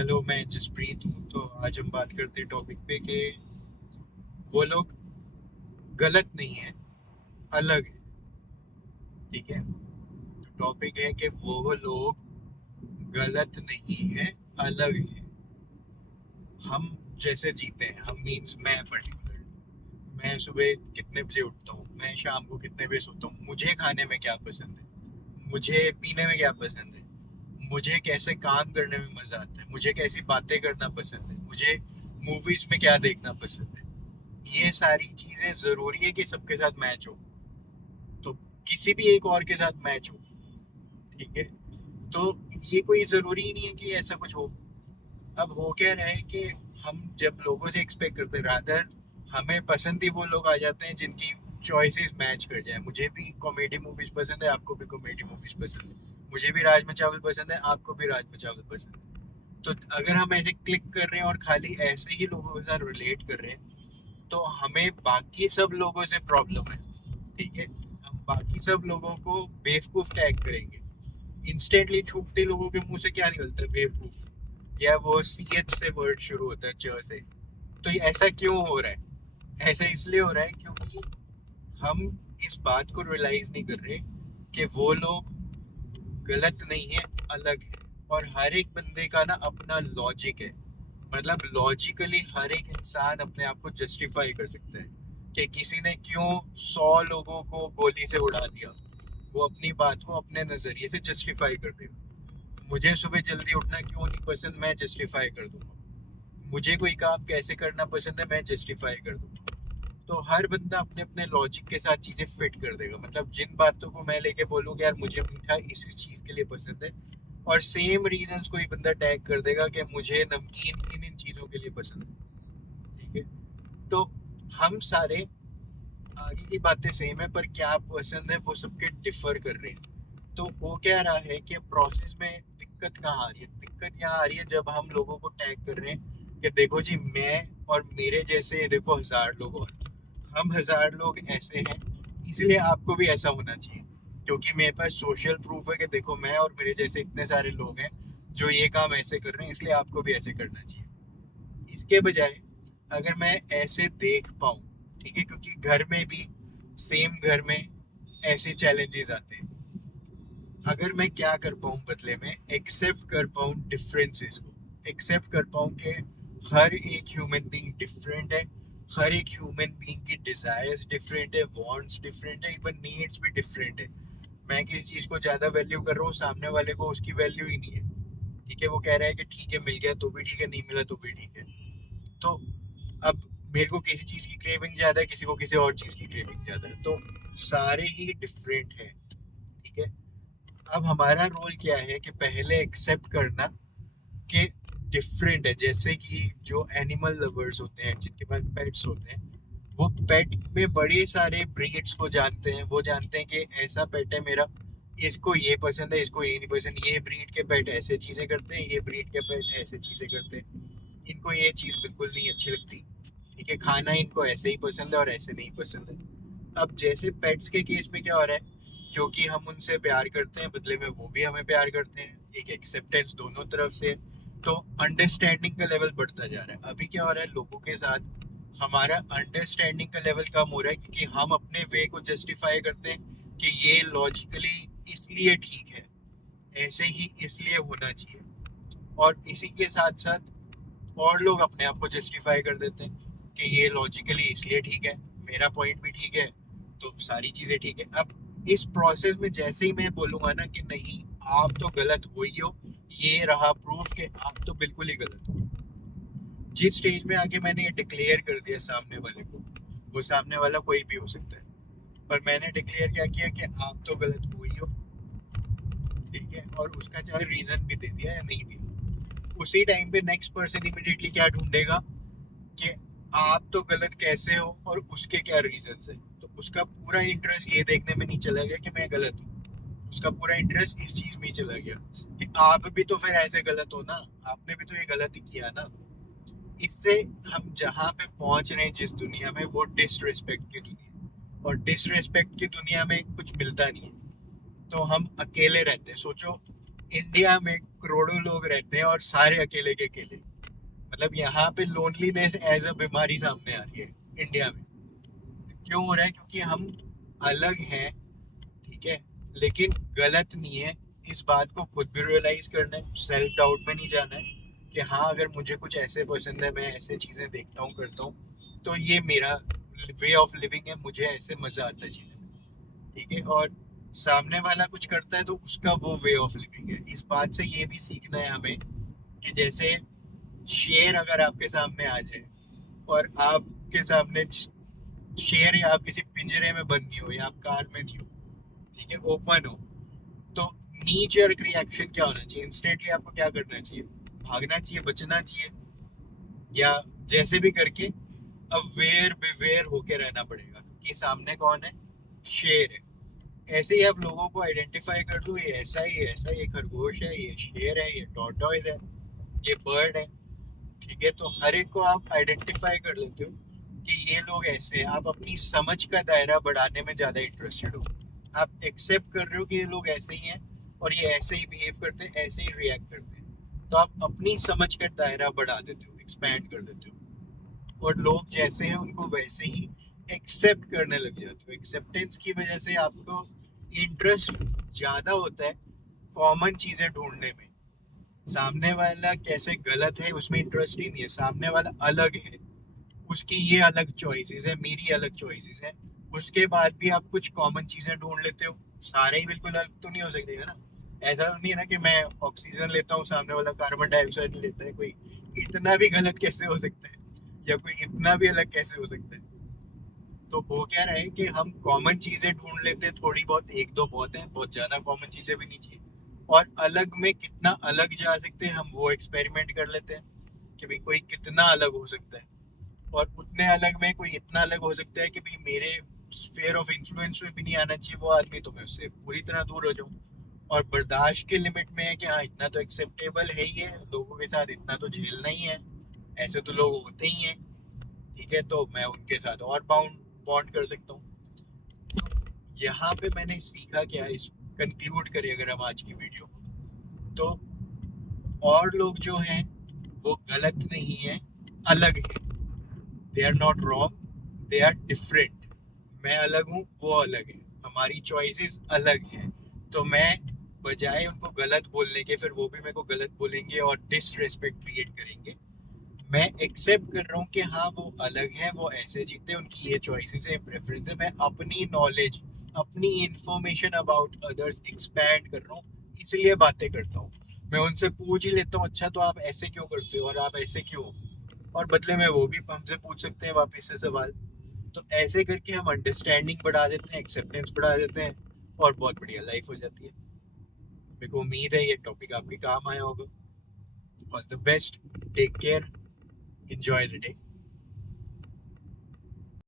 Hello, मैं जसप्रीत हूँ। तो आज हम बात करते हैं टॉपिक पे कि वो लोग गलत नहीं है, अलग है। ठीक है। तो टॉपिक है कि वो लोग गलत नहीं है, अलग है। हम जैसे जीते हैं, हम मीन्स मैं पर्टिकुलरली, मैं सुबह कितने बजे उठता हूँ, मैं शाम को कितने बजे सोता हूँ, मुझे खाने में क्या पसंद है, मुझे पीने में क्या पसंद है, मुझे कैसे काम करने में मजा आता है, मुझे कैसी बातें करना पसंद है, मुझे मूवीज में क्या देखना पसंद है। ये सारी चीजें जरूरी है कि सबके साथ मैच हो, तो किसी भी एक और के साथ मैच हो। ठीक है। तो ये कोई जरूरी ही नहीं है कि ऐसा कुछ हो। अब हो क्या रहा है कि हम जब लोगों से एक्सपेक्ट करते हैं, रादर हमें पसंद ही वो लोग आ जाते हैं जिनकी चॉइसेस मैच कर जाए। मुझे भी कॉमेडी मूवीज पसंद है, आपको भी कॉमेडी मूवीज पसंद है, मुझे भी राजमा चावल पसंद है, आपको भी राजमा चावल पसंद है। तो अगर हम ऐसे क्लिक कर रहे हैं और खाली ऐसे ही लोगों के साथ रिलेट कर रहे हैं, तो हमें बाकी सब लोगों से प्रॉब्लम है। ठीक है। हम बाकी सब लोगों को बेवकूफ टैग करेंगे। इंस्टेंटली छूटते लोगों के मुंह से क्या निकलता है? बेवकूफ। या वो सीएच से वर्ड शुरू होता है, च से। तो ये ऐसा क्यों हो रहा है? ऐसा इसलिए हो रहा है क्योंकि हम इस बात को रियलाइज नहीं कर रहे कि वो लोग गलत नहीं है, अलग है। और हर एक बंदे का ना अपना लॉजिक है। मतलब लॉजिकली हर एक इंसान अपने आप को जस्टिफाई कर सकता है कि किसी ने क्यों 100 लोगों को गोली से उड़ा दिया। वो अपनी बात को अपने नजरिए से जस्टिफाई कर देगा। मुझे सुबह जल्दी उठना क्यों नहीं पसंद, मैं जस्टिफाई कर दूंगा। मुझे कोई काम कैसे करना पसंद है, मैं जस्टिफाई कर दूंगा। तो हर बंदा अपने अपने लॉजिक के साथ चीजें फिट कर देगा। मतलब जिन बातों को मैं लेके बोलूँ यार मुझे मीठा इस चीज के लिए पसंद है, और सेम रीजंस कोई बंदा टैग कर देगा कि मुझे नमकीन इन इन चीजों के लिए पसंद है। ठीक है। तो हम सारे आगे की बातें सेम है, पर क्या पसंद है वो सबके डिफर कर रहे हैं। तो वो क्या रहा है कि प्रोसेस में दिक्कत कहाँ आ रही है? दिक्कत यहाँ आ रही है जब हम लोगों को टैग कर रहे हैं कि देखो जी, मैं और मेरे जैसे देखो 1000 लोग और हम 1000 लोग ऐसे हैं, इसलिए आपको भी ऐसा होना चाहिए। क्योंकि मेरे पास सोशल प्रूफ है कि देखो मैं और मेरे जैसे इतने सारे लोग हैं जो ये काम ऐसे कर रहे हैं, इसलिए आपको भी ऐसे करना चाहिए। इसके बजाय अगर मैं ऐसे देख पाऊँ, ठीक है, क्योंकि घर में भी सेम घर में ऐसे चैलेंजेस आते हैं। अगर मैं क्या कर पाऊँ बदले में, एक्सेप्ट कर पाऊँ डिफरेंसेस को, एक्सेप्ट कर पाऊँ कि हर एक ह्यूमन बीइंग डिफरेंट है, हर एक ह्यूमन बीइंग की डिजायर्स डिफरेंट है, वांट्स डिफरेंट है, इवन नीड्स भी डिफरेंट है। मैं किसी चीज को ज्यादा वैल्यू कर रहा हूँ, सामने वाले को उसकी वैल्यू ही नहीं है। ठीक है, वो कह रहा है कि ठीक है मिल गया तो भी ठीक है, नहीं मिला तो भी ठीक है। तो अब मेरे को किसी चीज की क्रेविंग ज्यादा है, किसी को किसी और चीज की क्रेविंग ज्यादा है, तो सारे ही डिफरेंट है। ठीक है। अब हमारा रोल क्या है कि पहले एक्सेप्ट करना कि डिफरेंट है। जैसे कि जो एनिमल लवर्स होते हैं, जिनके पास पेट्स होते हैं, वो पेट में बड़े सारे ब्रीड्स को जानते हैं। वो जानते हैं कि ऐसा पेट है मेरा, इसको ये पसंद है, इसको ये नहीं पसंद, ये ब्रीड के पेट ऐसे चीजें करते हैं, ये ब्रीड के पेट ऐसे चीजें करते हैं, इनको ये चीज बिल्कुल नहीं अच्छी लगती। ठीक है, खाना इनको ऐसे ही पसंद है और ऐसे नहीं पसंद है। अब जैसे पेट्स के केस में क्या हो रहा है, क्योंकि हम उनसे प्यार करते हैं, बदले में वो भी हमें प्यार करते हैं, एक एक्सेप्टेंस दोनों तरफ से। तो अंडरस्टैंडिंग का लेवल बढ़ता जा रहा है। अभी क्या हो रहा है, लोगों के साथ हमारा अंडरस्टैंडिंग का लेवल कम हो रहा है, क्योंकि हम अपने वे को जस्टिफाई करते हैं कि ये लॉजिकली इसलिए ठीक है, ऐसे ही इसलिए होना चाहिए। और इसी के साथ साथ और लोग अपने आप को जस्टिफाई कर देते हैं कि ये लॉजिकली इसलिए ठीक है, मेरा पॉइंट भी ठीक है, तो सारी चीजें ठीक है। अब इस प्रोसेस में जैसे ही मैं बोलूंगा ना कि नहीं आप तो गलत हो ही हो, ये रहा प्रूफ कि आप तो बिल्कुल ही गलत हो। जिस स्टेज में आके मैंने ये डिक्लेयर कर दिया सामने वाले को, वो सामने वाला कोई भी हो सकता है, पर मैंने डिक्लेयर क्या किया कि आप तो गलत हो ही हो। ठीक है। और उसका चाहे रीजन भी दे दिया या नहीं दिया, उसी टाइम पे नेक्स्ट पर्सन इमीडिएटली क्या ढूंढेगा कि आप तो गलत कैसे हो और उसके क्या रीजन है। तो उसका पूरा इंटरेस्ट ये देखने में नहीं चला गया कि मैं गलत हूँ, उसका पूरा इंटरेस्ट इस चीज में ही चला गया कि आप भी तो फिर ऐसे गलत हो ना, आपने भी तो ये गलत ही किया ना। इससे हम जहाँ पे पहुंच रहे हैं जिस दुनिया में, वो डिसरिस्पेक्ट की दुनिया, और डिसरिस्पेक्ट की दुनिया में कुछ मिलता नहीं है, तो हम अकेले रहते हैं। सोचो, इंडिया में करोड़ों लोग रहते हैं और सारे अकेले के अकेले। मतलब यहाँ पे लोनलीनेस एज अ बीमारी सामने आ रही है इंडिया में। क्यों हो रहा है? क्योंकि हम अलग हैं, ठीक है, लेकिन गलत नहीं है। इस बात को खुद भी रियलाइज करना है, सेल्फ डाउट में नहीं जाना है कि हाँ अगर मुझे कुछ ऐसे पसंद है, मैं ऐसे चीजें देखता हूँ करता हूँ, तो ये मेरा वे ऑफ लिविंग है, मुझे ऐसे मजा आता है जीने में, ठीक है। और सामने वाला कुछ करता है तो उसका वो वे ऑफ लिविंग है। इस बात से ये भी सीखना है हमें कि जैसे शेर अगर आपके सामने आ जाए और आपके सामने शेर, या आप किसी पिंजरे में बंद नहीं हो या आप कार में नहीं हो, ठीक है, ओपन हो, तो नी जर्क रिएक्शन क्या होना चाहिए? इंस्टेंटली आपको क्या करना चाहिए? भागना चाहिए, बचना चाहिए, या जैसे भी करके अवेयर बिवेयर होके रहना पड़ेगा, क्योंकि सामने कौन है? शेर है। ऐसे ही आप लोगों को आइडेंटिफाई कर दो, ये ऐसा ही है, ऐसा ये खरगोश है, ये शेर है, ये टॉर्टोइज है, ये बर्ड है, ठीक है। तो हर एक को आप आइडेंटिफाई कर लेते हो कि ये लोग ऐसे हैं। आप अपनी समझ का दायरा बढ़ाने में ज्यादा इंटरेस्टेड हो। आप एक्सेप्ट कर रहे हो कि ये लोग ऐसे ही हैं और ये ऐसे ही बिहेव करते हैं, ऐसे ही रिएक्ट करते हैं, तो आप अपनी समझ का दायरा बढ़ा देते हो, एक्सपैंड कर देते हो, और लोग जैसे हैं उनको वैसे ही एक्सेप्ट करने लग जाते हो। एक्सेप्टेंस की वजह से आपको इंटरेस्ट ज्यादा होता है कॉमन चीजें ढूंढने में। सामने वाला कैसे गलत है उसमें इंटरेस्ट ही नहीं है, सामने वाला अलग है, उसकी ये अलग चॉइसेस है, मेरी अलग चॉइसेस है, उसके बाद भी आप कुछ कॉमन चीजें ढूंढ लेते हो। सारे ही बिल्कुल अलग तो नहीं हो सकते है ना। ऐसा तो नहीं है ना कि मैं ऑक्सीजन लेता हूँ, सामने वाला कार्बन डाइऑक्साइड लेता है। कोई इतना भी गलत कैसे हो सकता है, या कोई इतना भी अलग कैसे हो सकता है? तो हो क्या रहा है कि हम कॉमन चीजें ढूंढ लेते हैं, थोड़ी बहुत, एक दो बहुत है, बहुत ज्यादा कॉमन चीजें भी नहीं चाहिए। और अलग में कितना अलग जा सकते हैं हम, वो एक्सपेरिमेंट कर लेते हैं कि भाई कोई कितना अलग हो सकता है। और उतने अलग में कोई इतना अलग हो सकता है कि भाई मेरे स्फीयर ऑफ इन्फ्लुएंस में भी नहीं आना चाहिए वो आदमी, तो मैं उससे पूरी तरह दूर हो जाऊं। और बर्दाश्त के लिमिट में है कि हाँ इतना तो एक्सेप्टेबल है ही है, लोगों के साथ इतना तो झेलना ही है, ऐसे तो लोग होते ही हैं, ठीक है, तो मैं उनके साथ और बॉन्ड कर सकता हूँ। यहाँ पे मैंने सीखा क्या, इस कंक्लूड करें अगर हम आज की वीडियो को, तो और लोग जो हैं वो गलत नहीं है, अलग है। They are not wrong, they are different. मैं अलग हूँ, वो अलग है, हमारी चॉइसेस अलग हैं। तो मैं बजाय उनको गलत बोलने के, फिर वो भी मेरे को गलत बोलेंगे और डिसरेस्पेक्ट क्रिएट करेंगे, मैं एक्सेप्ट कर रहा हूँ कि हाँ वो अलग है, वो ऐसे जीते, उनकी ये चॉइसेस है, प्रेफरेंस है। मैं अपनी नॉलेज, अपनी इंफॉर्मेशन अबाउट अदर्स एक्सपैंड कर रहा हूँ, इसलिए बातें करता हूँ। मैं उनसे पूछ ही लेता हूँ, अच्छा तो आप ऐसे क्यों करते हो और आप ऐसे क्यों? और बदले में वो भी हमसे पूछ सकते हैं वापस से सवाल। तो ऐसे करके हम अंडरस्टैंडिंग बढ़ा देते हैं, एक्सेप्टेंस बढ़ा देते हैं, और बहुत बढ़िया लाइफ हो जाती है। मेरे को उम्मीद है ये टॉपिक आपके काम आया होगा। All the best, take care, enjoy the day.